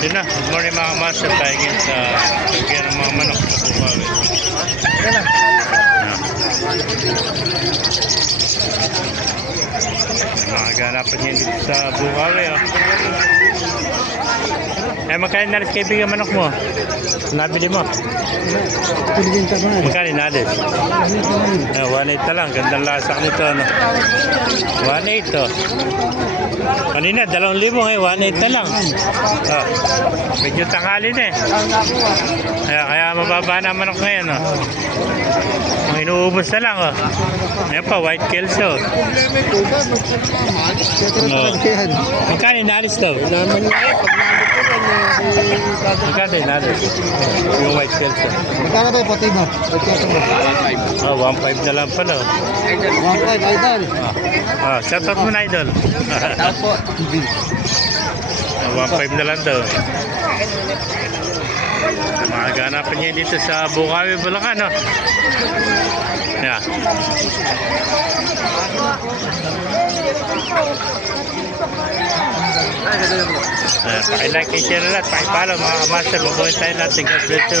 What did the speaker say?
Yun na, good morning mga master. Tayo ngayon sa bigyan ng mga manok sa Bukawi. Mga ganapan niya dito sa Bukawi. Eh, magkano nalis kaibigan manok mo? Nabili mo? Magkano nalis? 1.8 na lang. Gandang lasak nito. 1.8 to. Kanina, 2,000 ngayon. 1.8 na lang. Medyo tanghali na eh. Kaya mababa na manok ngayon. Inuubos na lang. Ayan pa, white kelso. Magkano nalis to? Magkano nalis? Yung white kelso. Magkano ba yung pati mo? 1.5 na lang pala. 1.5, idol. Shout out mo na, idol. Opo. 1.5 na lang daw. Mga ganapan niya dito sa Bukawi, Bulacan, no? Yeah. Paki-like and share na lahat. Paki-follow mga kamaster. Mabuhay tayo natin. God bless you.